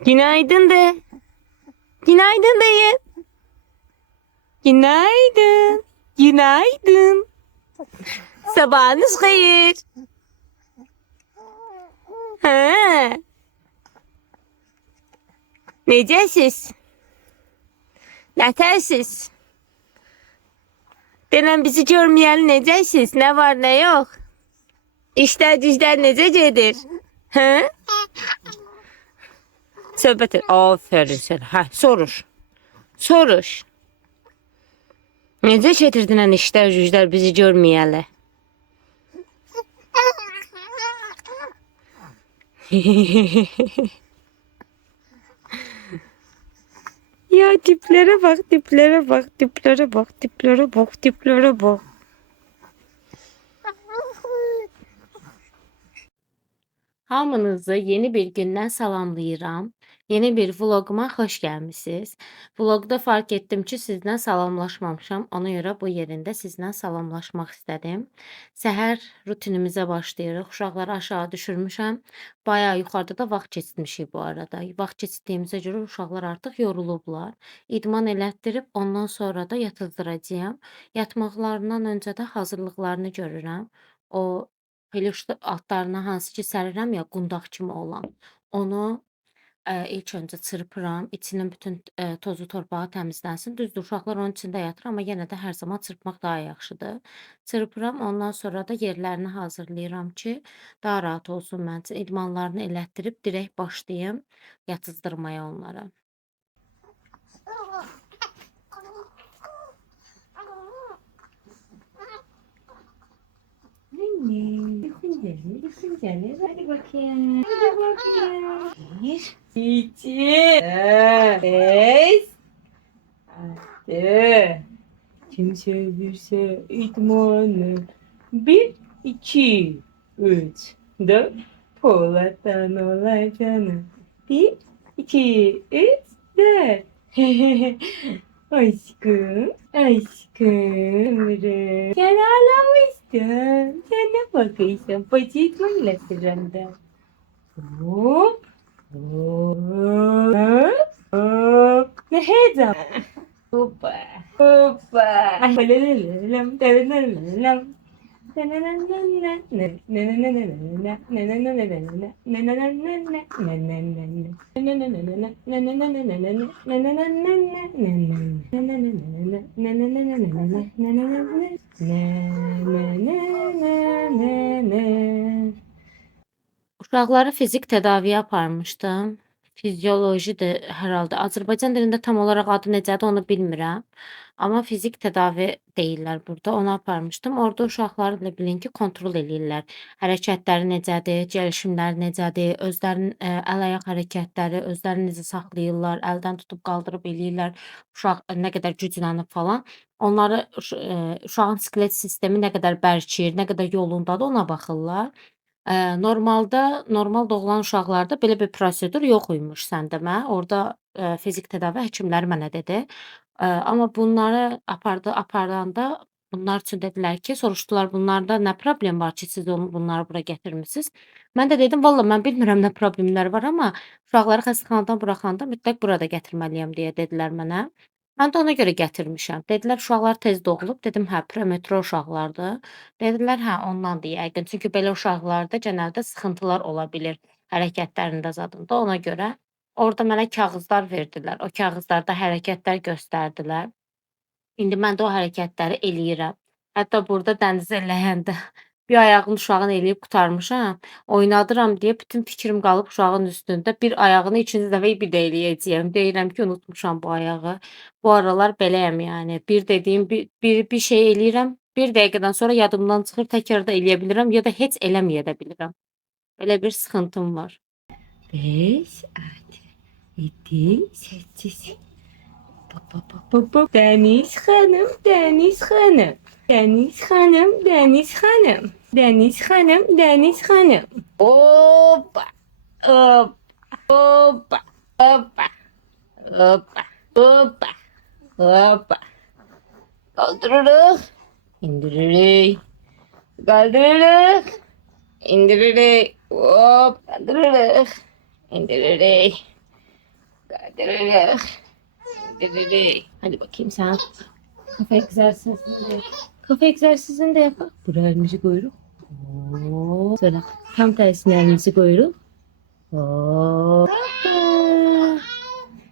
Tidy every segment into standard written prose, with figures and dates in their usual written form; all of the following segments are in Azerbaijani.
Günaydın de. Günaydın dayı. Günaydın. Günaydın. Sabahınız hayır. Ha. Necəsiz? Nətəsiz? Denən bizi görməyəli necəsiz? Nə var, nə yox? İşlər güclər necə gedir? Hə? Söhbət et. Aferin sənə. Hə, soruş. Soruş. Necə getirdin işlər güclər bizi görməyəli? Ya tiplere bak, tiplere bak, tiplere bak, tiplere bak, tiplere bak. Hamınızı yeni bir gündən salamlayıram. Yeni bir vloguma xoş gəlmisiniz. Vlogda fark etdim ki, sizlə salamlaşmamışam. Ona görə bu yerində sizlə salamlaşmaq istədim. Səhər rutinimizə başlayırıq. Uşaqları aşağı düşürmüşəm. Bayağı yuxarıda da vaxt keçirmişik bu arada. Vaxt keçirdiyimizə görə uşaqlar artıq yorulublar. İdman elətdirib ondan sonra da yatızdıracağam. Yatmaqlarından öncə də hazırlıqlarını görürəm. O peluş altlarına hansı ki sərirəm ya, qundaq kimi olan. Onu ilk öncə çırpıram. İçinin bütün tozu torpağı təmizlənsin. Düzdür, uşaqlar onun içində yatır, amma yenə də hər zaman çırpmaq daha yaxşıdır. Çırpıram, ondan sonra da yerlərini hazırlayıram ki, daha rahat olsun mənim üçün. İdmanlarını elətdirib direkt başlayım yatızdırmaya onları. Anne, yakın gelir, yakın gelir. Hadi bakayım. Hadi bakayım. Bir, iki, beş, altı. Kim sevirse idmanı. Bir, iki, üç, dört. Polat'tan olay canım. Bir, iki, üç, dört. Aşkım, aşkım. Sen ağlamışsın. Sen ne bakıyorsun? Paçitmanla sıranda. Hop, hop, hop. Ne heyecan? Hoppa, hoppa. Lalalam, lalalam. Uşaqları fizik tədaviyə aparmışdım. Fiziolojidir hər halda. Azərbaycan dilində tam olaraq adı necədir onu bilmirəm. Amma fizik tədavi deyirlər burada. Onu aparmışdım. Orada uşaqları da bilin ki, kontrol eləyirlər. Hərəkətləri necədir, gəlişimləri necədir, özlərinin əl-ayaq hərəkətləri, özlərini necə saxlayırlar, əldən tutub qaldırıb eləyirlər. Uşaq nə qədər güclənib falan. Onları uşağın skelet sistemi nə qədər bərkir, nə qədər yolundadır ona baxırlar. Normal doğulan uşaqlarda belə bir prosedur yox imiş sən demə. Orda fizik tədavi həkimləri mənə dedi. Amma bunları aparanda bunlar üçün dedilər ki, soruşdular bunlarda nə problem var ki, siz bunları bura gətirmisiniz? Mən də dedim, valla mən bilmirəm nə problemlər var, amma uşaqları xəstəxanadan buraxanda mütləq burada gətirməliyəm deyə dedilər mənə. Mən də ona görə gətirmişəm. Dedilər uşaqlar tez doğulub. Dedim hə, premetro uşaqlardır. Dedilər hə, ondandır yəqin. Çünki belə uşaqlarda genəldə sıxıntılar ola bilir hərəkətlərində zadında. Ona görə orada mənə kağızlar verdilər. O kağızlarda hərəkətlər göstərdilər. İndi mən də o hərəkətləri eləyirəm. Hətta burada dəniz eləyəndə bir ayağını uşağın eləyib qurtarmışam. Oynadıram deyə bütün fikrim qalıb uşağın üstündə. Bir ayağını ikinci dəfə bir də eləyəcəyəm. Deyirəm ki, unutmuşam bu ayağı. Bu aralar beləyəm yəni. Bir dediyim bir şey eləyirəm. Bir dəqiqədən sonra yadımdan çıxır, təkrar da eləyə bilirəm ya da heç eləməyə də bilirəm. Belə bir sıxıntım var. 5, 6, 7, 8. Deniz Hanım, Deniz Hanım. Deniz Hanım, Deniz Hanım. Deniz Hanım, Deniz Hanım. Hoppa, hoppa, hoppa, hoppa, hoppa, hoppa, hoppa. Kaldırırıq, indiririk. Kaldırırıq, indiririk. Hop, kaldırırıq, indiririk. Kaydırırıq. Hadi bakayım sen kafa egzersizini. Kafa egzersizini de yap. Buraya elimizi koyuyoruz. Sonra tam tersine elimizi koyuyoruz. Hoppa.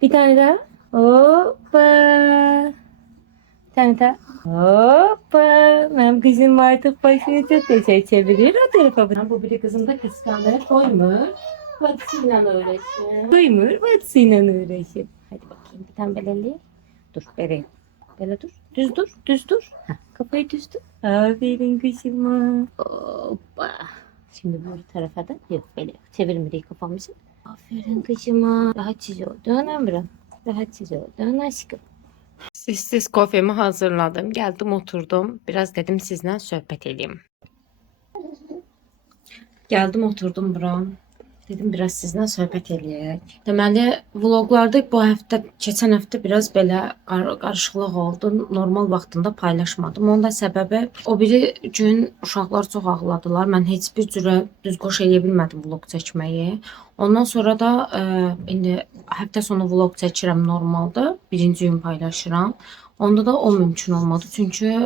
Bir tane daha. Hoppa. Bir tane daha. Hoppa. Benim kızım artık başını çok çevirir o tarafa. Bu biri kızım da kıskanır. Koymur. Batısıyla uğraşır. Koymur. Batısıyla uğraşır. Hadi bakayım bir tane belirleyeyim. Dur vereyim. Böyle dur. Düz dur. Düz dur. Heh, kafayı düz tut. Aferin kızıma. Hoppa. Şimdi bu tarafa da yok böyle çevirmedik kafamızı. Aferin kızıma. Rahat çiziyordu Emre. Rahat çiziyordu aşkım. Siz kofemi hazırladım. Geldim oturdum. Biraz dedim sizden sohbet edeyim. Geldim oturdum bura. Dedim biraz sizden söhbət eləyək. Deməli, vloqlarda bu həftə, keçən həftə biraz belə qarışıqlıq oldu. Normal vaxtında paylaşmadım. Onun da səbəbi o biri gün uşaqlar çox ağladılar. Mən heç bir cürə düzgün eləyə bilmədim vloq çəkməyi. Ondan sonra da indi həftə sonu vloq çəkirəm normalda. Birinci gün paylaşıram. Onda da o mümkün olmadı. Çünki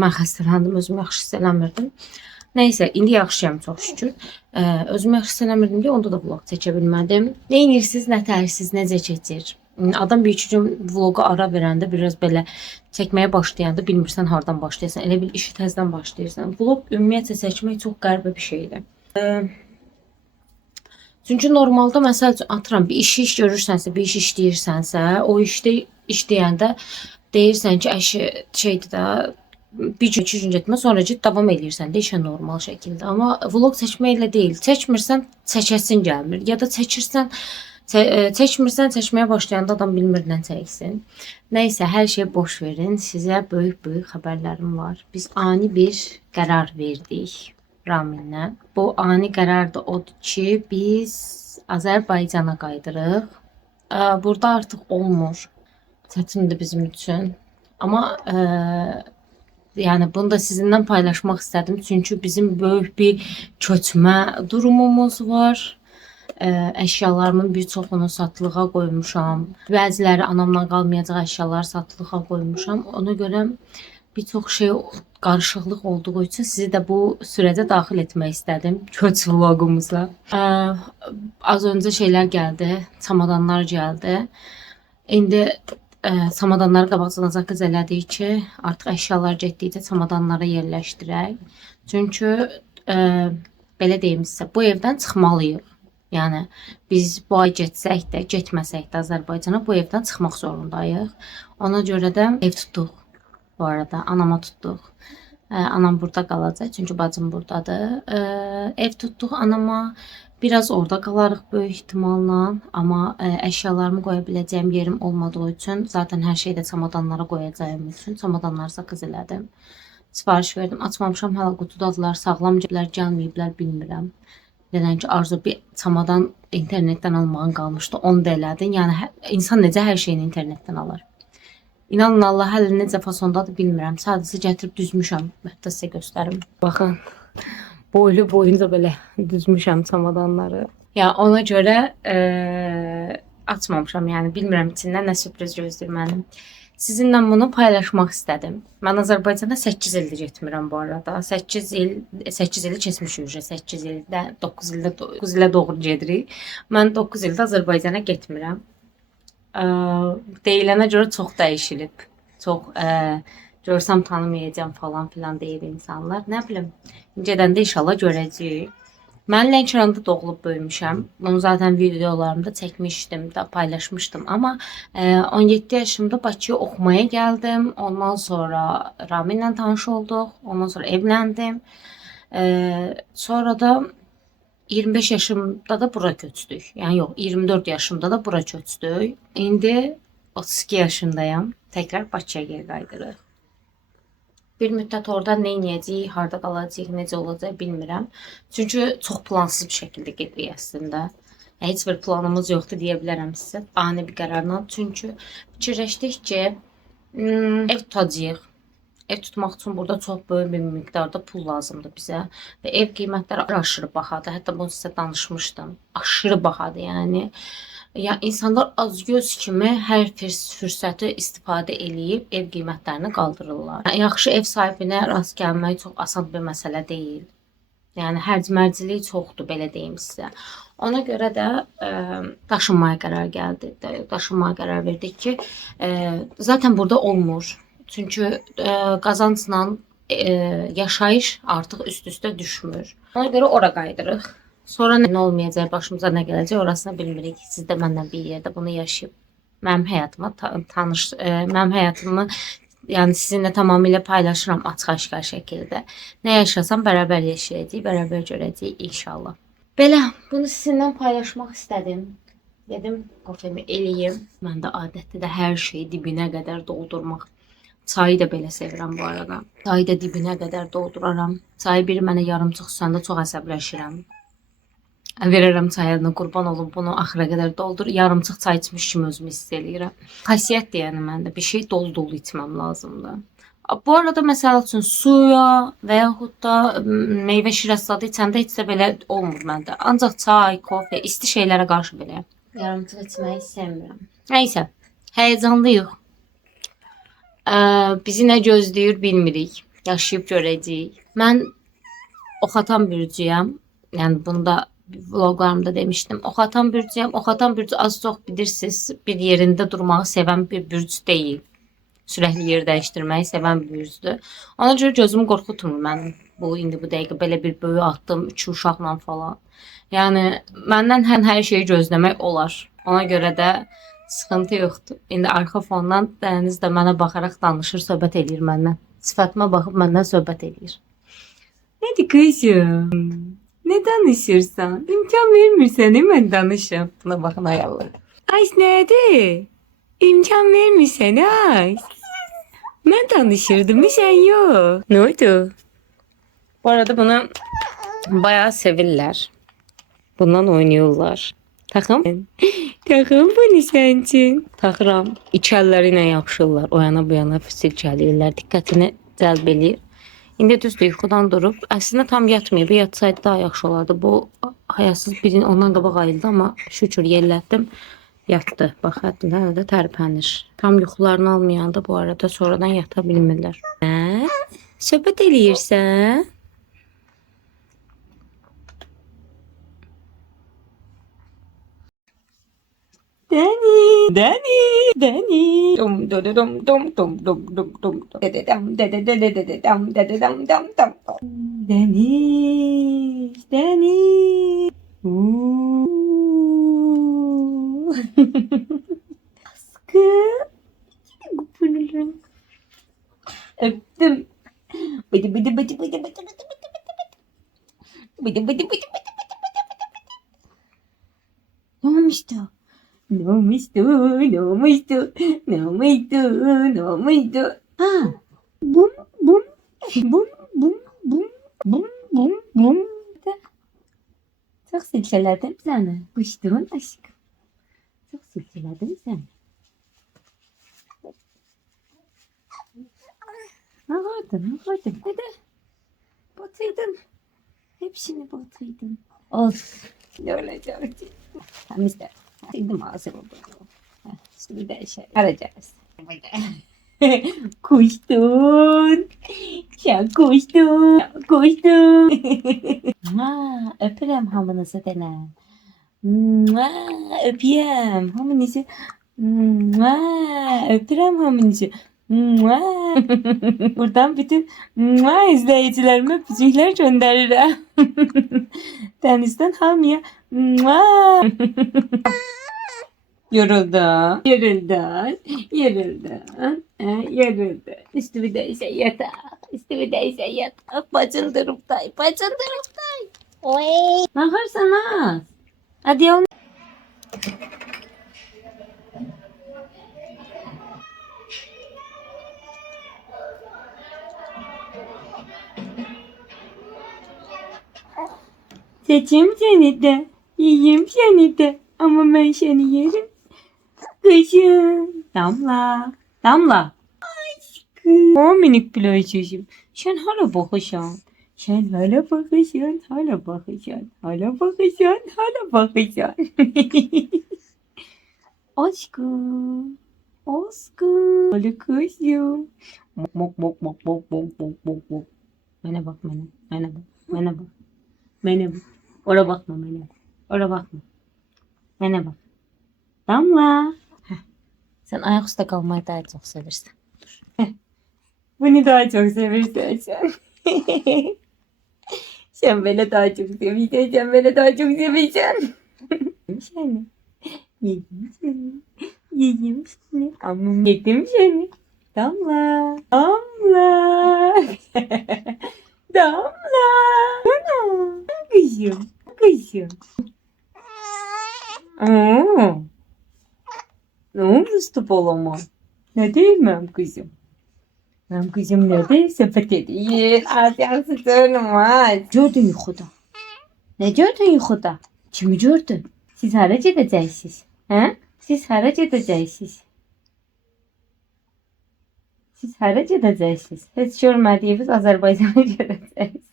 mən xəstələndim, özümü yaxşı hiss eləmirdim. Neyse, indi yaxşıyam çox şükür. Özümü yaxşı hiss eləmirdim deyə onda da vlog çəkə bilmədim. Nə edirsiniz, nə tərsiz, necə keçir? Adam bir iki gün vloqa ara verəndə biraz belə çəkməyə başlayanda bilmirsən hardan başlayasan. Elə bil işi təzədən başlayırsan. Vlog ümumiyyətlə çəkmək çox qəribə bir şeydir. Çünki normalda məsəl üçün atıram bir iş görürsənsə, bir iş işləyirsənsə, o işdə işləyəndə deyirsən ki, əşi şeydir də bir gün, iki gün getmə, sonra davam edirsən də işə normal şəkildə. Amma vlog çəkməklə deyil. Çəkmirsən, çəkəsin gəlmir. Ya da çəkirsən, çəkmirsən, çəkməyə başlayanda adam bilmir nə çəksin. Nəysə, hər şey boş verin. Sizə böyük xəbərlərim var. Biz ani bir qərar verdik Raminlə. Bu ani qərar da odur ki, biz Azərbaycana qaydırıq. Burada artıq olmur. Çətindir bizim üçün. Amma yani bunu da sizinle paylaşmak istedim. Çünkü bizim böyük bir köçmə durumumuz var. Əşyalarımın bir çoxunu satılığa qoymuşam. Bəziləri anamla qalmayacaq əşyalar satılığa qoymuşam. Ona görə bir çox şey qarışıqlıq olduğu üçün sizi də bu sürəcə daxil etmək istədim. Köç vlogumuza. Az öncə şeylər gəldi. Çamadanlar gəldi. İndi çamadanları qabaqcadan zakaz elədik ki, artıq əşyalar getdikcə çamadanlara yerləşdirək. Çünki belə deyim sizə, bu evdən çıxmalıyıq. Yəni biz bu ay getsək də, getməsək də Azərbaycana bu evdən çıxmaq zorundayıq. Ona görə də ev tutduq. Bu arada anama tutduq. Anam burada qalacaq çünki bacım burdadır. Ev tutduq anama. Biraz orada qalarıq böyük ihtimalla, amma əşyalarımı qoya biləcəyim yerim olmadığı üçün, zaten hər şeyi də çamadanlara qoyacağım üçün çamadanları zakaz elədim. Sifariş verdim, açmamışam, hələ qutudadılar, sağlam ciblər gəlməyiblər, bilmirəm. Deyən ki, Arzu bir çamadan internetdən almağın qalmışdı, onu da elədin. Yəni insan necə hər şeyini internetdən alır? İnanın Allah, hələ necə fasondadır bilmirəm. Sadəcə gətirib düzmüşəm. Hətta sizə göstərim. Baxın. Boylu boyunca böyle düzmüşəm çamadanları. Ya ona göre açmamışam. Yani bilmirəm içindən nə sürpriz gözləyir mənim. Sizinlə bunu paylaşmaq istədim. Mən Azərbaycana 8 ildir getmirəm bu arada. 8 ili keçmişik üzrə. 8 ildə 9 ilə doğru gedirik. Mən 9 ildə Azərbaycana getmirəm. Deyilənə görə çox dəyişilib. Çox görsəm tanımayacağım falan filan deyir insanlar. Nə bilim, gedəndə inşallah görəcəyik. Mən Lənkəranda doğulub böyümüşəm. Bunu zaten videolarımda çəkmişdim, da paylaşmışdım. Amma 17 yaşımda Bakıya oxumaya gəldim. Ondan sonra Raminlə tanış olduq. Ondan sonra evləndim. Sonra da 25 yaşımda da bura köçdük. Yəni yox, 24 yaşımda da bura köçdük. İndi 32 yaşındayım. Tekrar Bakıya geri qaydırıq. Bir müddət orada nə edəcəyik, harda qalacağıq, necə olacaq bilmirəm. Çünki çox plansız bir şəkildə gedirik əslində. Heç bir planımız yoxdur deyə bilərəm sizə. Ani bir qərarla. Çünki fikirləşdik ki, ev tutacağıq. Ev tutmaq üçün burada çox böyük bir miqdarda pul lazımdır bizə. Və ev qiymətləri aşırı bahadır. Hətta bunu sizə danışmışdım. Aşırı bahadır yəni. Ya insanlar azgöz kimi hər fürsəti istifadə eləyib ev qiymətlərini qaldırırlar. Yəni, yaxşı ev sahibinə rast gəlmək çox asan bir məsələ deyil. Yəni hərc-mərcliyi çoxdur, belə deyim sizə. Ona görə də daşınmaya qərar gəldi. Daşınmaya qərar verdik ki, zaten burada olmur. Çünki qazancla yaşayış artıq üst-üstə düşmür. Ona görə ora qaydırıq. Sonra nə olmayacaq, başımıza nə gələcək, orasını bilmirik. Siz də mənlə bir yerdə bunu yaşayıb mənim həyatıma mənim həyatımı yani sizinle tamamıyla paylaşıram açıq-aşkar şəkildə. Nə yaşasam bərabər yaşayacağıq, bərabər görəcəyik inşallah. Belə, bunu sizinlə paylaşmaq istədim. Dedim, kofemi eləyim. Mən də adətdə də hər şeyi dibinə qədər doldurmaq. Çayı da belə sevirəm bu arada. Çayı da dibinə qədər dolduraram. Çayı biri mənə yarımçıq susanda çox əsəbləşirəm. Verərəm çayını, qurban olum, bunu axıra qədər doldur. Yarımçıq çay içmiş kimi özümü hiss eləyirəm. Xasiyyətdir yəni məndə. Bir şey dolu-dolu içməm lazımdır. Bu arada məsəl üçün suya və yaxud da meyvə şirəsadı içəndə heç də belə olmur məndə. Ancaq çay, kofe, isti şeylərə qarşı belə. Yarımçıq içməyi sevmirəm. Nəysə, həyəcanlıyıq. Bizi nə gözləyir bilmirik. Yaşayıb görəcəyik. Mən oxatan bürcüyəm. Yəni bunda vloglarımda demiştim. Oxatan bürcüyəm. Oxatan bürcü az çox bilirsiniz, bir yerində durmağı sevən bir bürc deyil. Sürəkli yer dəyişdirməyi sevən bir bürcdür. Ona görə gözümü qorxutmur mənim. İndi bu dəqiqə belə bir böyük atdım, 3 uşaqla falan. Yəni məndən hər şeyi gözləmək olar. Ona görə də sıxıntı yoxdur. İndi arxa fondan Dəniz də mənə baxaraq danışır, söhbət eləyir məndən. Sifətimə baxıb məndən söhbət eləyir. Nədir qızım? Ne danışırsan? İmkan vermirsən, mən danışım. Buna baxın ayarlı. Ay nədir? İmkan vermirsən, ay. Mən danışırdım, sən yox. Ne oldu? Bu arada bunu bayağı sevirlər. Bundan oynuyorlar. Taxım? Taxım bunu sən üçün. Taxıram. İki əlləri ilə yapışırlar. O yana bu yana silkələyirlər. Diqqətini cəlb eləyir. İndi düzdür, yuxudan durub. Əslində tam yatmayıb. Yatsaydı daha yaxşı olardı. Bu hayasız birini ondan qabaq ayıldı, amma şükür yerlətdim. Yatdı. Bax, hələ də tərpənir. Tam yuxularını almayanda bu arada sonradan yata bilmirlər. Hə? Söhbət eləyirsən? Dani, Dani, Dani. Dum dum dum dum dum dum dum dum. Dededam dededam dededam dam dam. Dani, Dani. Askım. Gupurlarım. Öptüm. Bıdı bıdı bıdı bıdı bıdı bıdı bıdı bıdı bıdı bıdı bıdı. Ne olmuştu? Ne olmuştu? Ne olmuştu? Ne olmuştu? Ne olmuştu? Ha. Bum bum bum bum bum bum bum bum. Çok silkeledim seni. Kuştuğun aşkım. Çok silkeledim seni. Ne vardın? Hadi. Batıydın. Hepsini batıydın. Olsun. Ne olacak? Temiz de. Sildim ağzımı bunu. Şimdi de arayacağız. Kuştun. Sen kuştun. Kuştun. Öpürüm hamınızı dene. Öpeyim hamınızı. Öpürüm hamınızı. Buradan bütün izleyicilerime öpücükler gönderirim. Denizden hamıya. Yoruldun. Yoruldun. Üstümü değse yatak. Bacın duruptay. Oy. Ne yaparsan az. Hadi yavrum. Seçim seni de, yiyeyim seni de, ama ben seni yerim. Kızım. Damla. Aşkım. O minik playçoşum. Sen hala bakışan. Aşkım. Aşkım. Ali kızım. Mok mok mok mok mok mok mok mok mok. Bana bak bana. Bana bak. Bana bak. Bana bak. Ora bakma bana. Ora bakma. Bana bak. Damla. Sen ayaküstü kalmayı daha çok seversin. Bunu daha çok seversin sen. Sen beni daha çok seversin. Sen beni daha çok seversin. Seni. Yedim seni. Yedim seni. Ama yedim seni. Damla. Damla. Damla. Ana. Kızım. Kızım. Aa. Ne olmuştu balama? Ne değil mi kızım? Benim kızım nerede? Sepet ediyor. Asyansı sormaz. Gördün yuxuda. Ne gördün yuxuda? Kimi gördün? Siz hara gedəcəksiniz? Hə? Siz hara gedəcəksiniz? Siz hara gedəcəksiniz? Heç görmədiyiniz Azərbaycana gedəcəksiniz.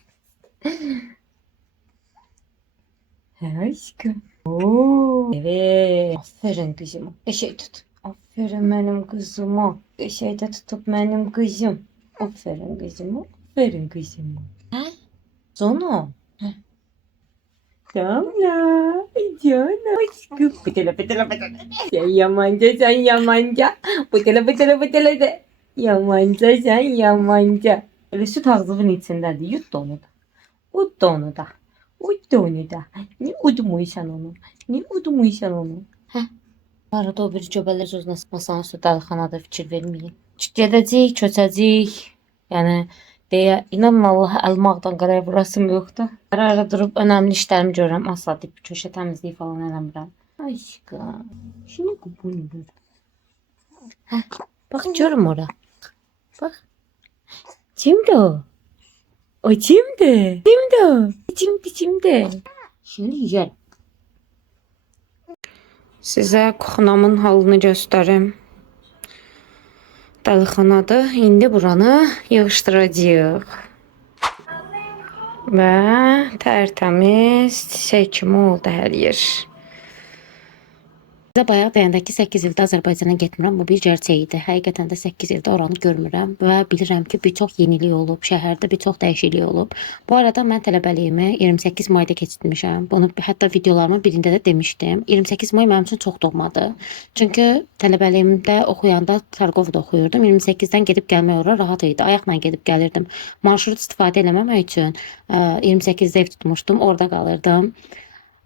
Hə aşkım. Oo. Evet. Aferin kızıma. Eşeği tut. Aferin benim kızıma. Eşeği de tutup benim kızım. Aferin kızıma. Aferin kızıma. He? Sonra. He. Damla. Canım. Aşkım. Pıtıla pıtıla pıtıla. Sen yamanca sen yamanca. Pıtıla pıtıla pıtıla de. Yamanca sen yamanca. Öyle süt ağzının içindedir. Yut da onu da. Ut da onu da. Ut da onu da. Ne udmuysan onu? Ne udmuysan onu? Heh. Bu arada o bir göbələr öz masanın üstü dəlixanada fikir verməyin. Gedəcəyik, köçəcəyik. Yəni deyə inanın Allah əlmaqdan qaraya vurasım yoxdur. Ara durub önəmli işlərimi görürəm. Asla dip köşə təmizliyi falan eləmirəm. Aşkım. Şimdi kupunu gör. Heh. Bak görüm ora. Bak. Kimdi o? O kimdi? Kimdi o? Kimdi? Şimdi yiyeceğim. Sizə kuxunamın halını göstərim. Dəlixanadır. İndi buranı yığışdıracağıq. Və tərtəmiz çiçək kimi oldu hər yer. Sizə bayaq deyəndə ki, 8 ildə Azərbaycana getmirəm. Bu bir gerçək idi. Həqiqətən də 8 ildə oranı görmürəm və bilirəm ki, bir çox yenilik olub, şəhərdə bir çox dəyişiklik olub. Bu arada mən tələbəliyimi 28 mayda keçirmişəm. Bunu hətta videolarımın birində də demişdim. 28 may mənim üçün çox doğmadır. Çünki tələbəliyimdə oxuyanda Targovda oxuyurdum. 28-dən gedib gəlmək ora rahat idi. Ayaqla gedib gəlirdim. Marşrut istifadə eləməmək üçün 28-də ev tutmuşdum, orada qalırdım.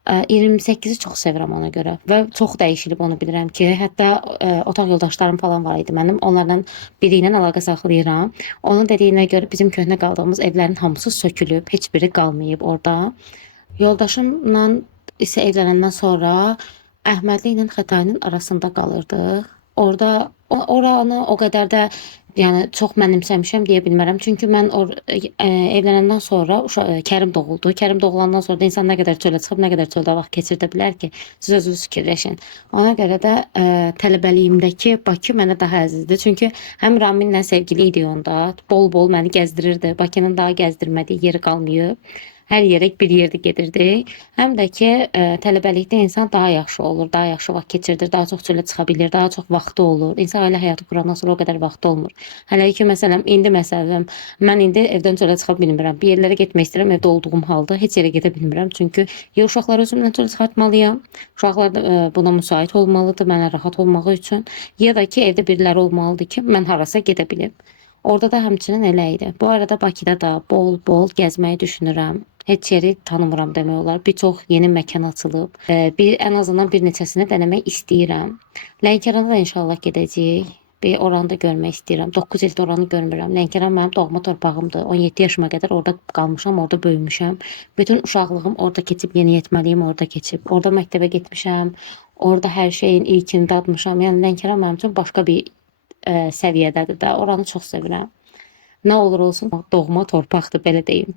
28-i çox sevirəm ona görə və çox dəyişilib onu bilirəm ki, hətta otaq yoldaşlarım falan var idi mənim, onlarla biri ilə əlaqə saxlayıram. Onun dediyinə görə bizim köhnə qaldığımız evlərin hamısı sökülüb, heç biri qalmayıb orada. Yoldaşımla isə evlənəndən sonra Əhmədli ilə Xətainin arasında qalırdıq. Orada oranı o qədər də yəni çox mənimsəmişəm deyə bilmərəm. Çünki mən evlənəndən sonra Kərim doğuldu. Kərim doğulandan sonra da insan nə qədər çölə çıxıb, nə qədər çöldə vaxt keçirdə bilər ki, siz özünüz fikirləşin. Ona görə də tələbəliyimdəki Bakı mənə daha əzizdir. Çünki həm Raminlə sevgili idi onda, bol-bol məni gəzdirirdi. Bakının daha gəzdirmədiyi yeri qalmayıb. Hər yerə bir yerdə gedirdik. Həm də ki, tələbəlikdə insan daha yaxşı olur, daha yaxşı vaxt keçirdir, daha çox çölə çıxa bilir, daha çox vaxtı olur. İnsan ailə həyatı qurandan sonra o qədər vaxtı olmur. Hələ ki, məsələn, mən indi evdən çölə çıxa bilmirəm. Bir yerlərə getmək istəyirəm, evdə olduğum halda heç yerə gedə bilmirəm. Çünki ya uşaqları özümlə çölə çıxartmalıyam, uşaqlar da buna müsait olmalıdır, mənə rahat olmağı üçün. Ya da ki, evdə biriləri olmalıdır ki, mən harasa gedə bilim. Orada da həmçinin elə idi. Bu arada Bakıda da bol-bol gəzməyi düşünürəm. Heç yeri tanımıram demək olar. Bir çox yeni məkan açılıb. Ən azından bir neçəsini denemək istəyirəm. Lənkərana da inşallah gedəcəyik. Bir oranı da görmək istəyirəm. 9 ildə oranı görmürəm. Lənkəran mənim doğma torpağımdır. 17 yaşıma qədər orada qalmışam, orada böyümüşəm. Bütün uşaqlığım orada keçib, yeniyetməliyim orada keçib. Orada məktəbə getmişəm. Orada hər şeyin ilkini dadmışam. Yəni Lənkəran mənim üçün başqa bir səviyyədədir də. Oranı çox sevirəm. Nə olur olsun, doğma torpaqdır, belə deyim.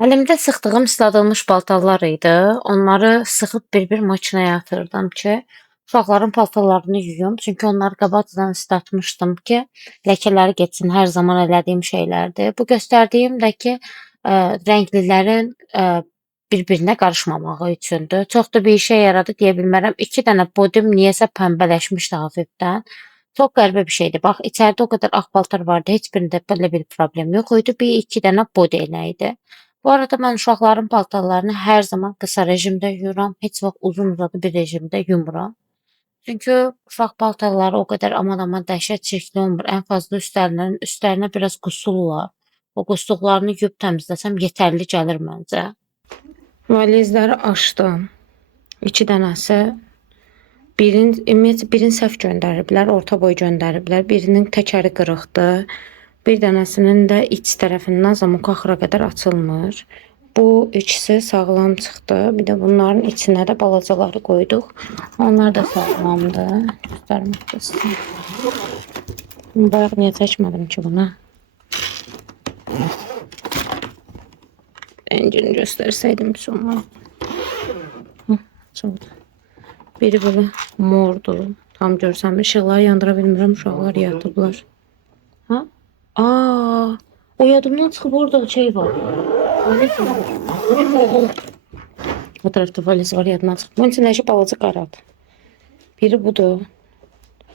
Əlimdə sıxdığım isladılmış paltarlar idi. Onları sıxıb bir-bir maşınaya atırdım ki, uşaqların paltarlarını yuyum. Çünki onları qabaqcadan islatmışdım ki, ləkələri getsin. Hər zaman elədiyim şeylərdir. Bu göstərdiyim də ki, rənglilərin bir-birinə qarışmamağı üçündür. Çox da bir işə yaradı deyə bilmərəm. 2 dənə bodim niyəsə pəmbələşmişdi hafifdən. Çox qəribə bir şeydir. Bax, içəridə o qədər ağ paltar vardı, heç birində belə bir problem yox idi. Bir iki dənə bodi eynəyi. Bu arada mən uşaqların paltarlarını hər zaman qısa rejimdə yuyuram. Heç vaxt uzun-uzadı bir rejimdə yumuram. Çünki uşaq paltarları o qədər aman-aman dəhşət çirkli olmur. Ən fazla üstlərinə biraz qusurlar. O qusluqlarını yuyub təmizləsəm yetərli gəlir məncə. Valizləri açdım. 2 dənəsi. Birini səhv göndəriblər, orta boy göndəriblər. Birinin təkəri qırıqdır. Bir dənəsinin də iç tərəfindən zamok axıra qədər açılmır. Bu ikisi sağlam çıxdı. Bir də bunların içinə də balacaları qoyduq. Onlar da sağlamdır. Göstərmək istəyirəm. Bayaq niyə çəkmədim ki bunu? Rəngini göstərsəydim pis olmaz. Açıldı. Biri belə mordur. Tam görsəm işıqları yandıra bilmirəm. Uşaqlar yatıblar. Ha? Aa, o yadımdan çıxıb orada şey var. O tarafta valiz var, yadımdan çıxıb. Bunun içindəki balaca qaradır. Biri budur.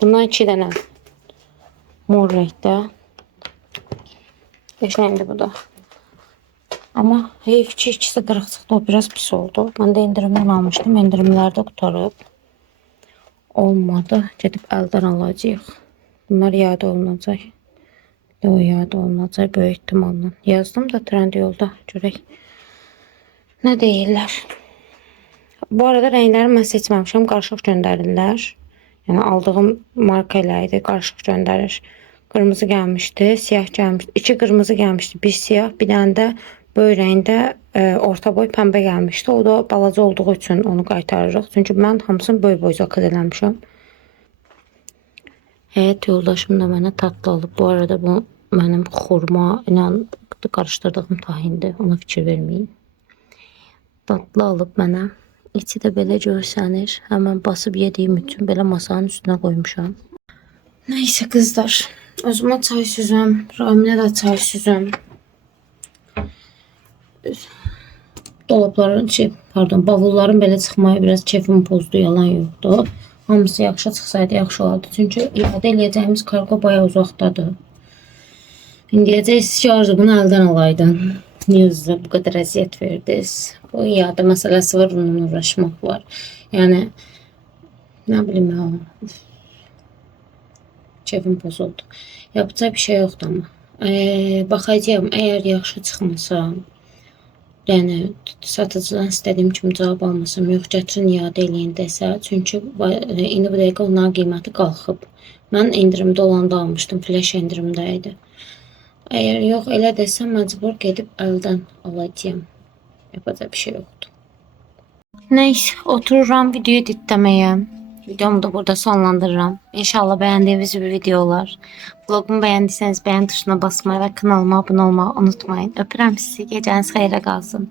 Bundan 2 dənə mor rəngdə. Qəşəngdir bu da. Amma heyf ki, ikisi qırıq çıxdı. O biraz pis oldu. Mən də endirimdən almışdım. Endirimlərdə qutarıb. Olmadı. Gedib əldən alacağıq. Bunlar iade olunacaq. O iade olunacaq böyük ehtimalla. Yazdım da Trendyolda. Görək nə deyirlər. Bu arada rəngləri mən seçməmişəm. Qarışıq göndərirlər. Yəni aldığım marka ilə idi. Qarışıq göndərir. Qırmızı gəlmişdi. Siyah gəlmişdi. 2 qırmızı gəlmişdi. Bir siyah. Bir dənə də böyük rəngdə orta boy pəmbə gəlmişdi. O da balaca olduğu üçün onu qaytarırıq. Çünki mən hamısını böyük boy zakaz eləmişəm. Həyat yoldaşım da mənə tatlı alıb. Bu arada bu mənim xurma ilə qarışdırdığım tahindir. Ona fikir verməyin. Tatlı alıb mənə. İçi də belə görsənir. Həmən basıb yediyim üçün belə masanın üstünə qoymuşam. Nəysə qızlar. Özümə çay süzüm. Raminə də çay süzüm. Dolabların, bavulların belə çıxmaya biraz keyfim pozdu, yalan yoxdur. Hamısı yaxşı çıxsaydı yaxşı olardı. Çünki iade eləyəcəyimiz kargo bayağı uzaqdadır. İndiyəcək şarjı bunu əldən alaydın. Niyə özünüzə bu qədər əziyyət verdiniz? Bu iade məsələsi var, onunla uğraşmaq var. Yəni, nə bilim ya. Keyfim pozuldu. Yapacaq bir şey yoxdur amma. Baxacağım, əgər yaxşı çıxmasa, yəni satıcıdan istədiyim kimi cavab almasam, yox gətirin iade eləyin desə, çünki indi bu dəqiqə onların qiyməti qalxıb. Mən endirimdə olanda almışdım, flash endirimdə idi. Əgər yox elə desəm, məcbur gedib əldən alacağım. Yapacaq bir şey yoxdur. Neyse, otururam video editləməyə. Videomu da burada sonlandırıram. İnşallah beğendiğiniz bir video olar. Vlogumu beğendiyseniz beğen tuşuna basmayı ve kanalıma abone olmayı unutmayın. Öpürəm sizi. Geceniz xeyrə qalsın.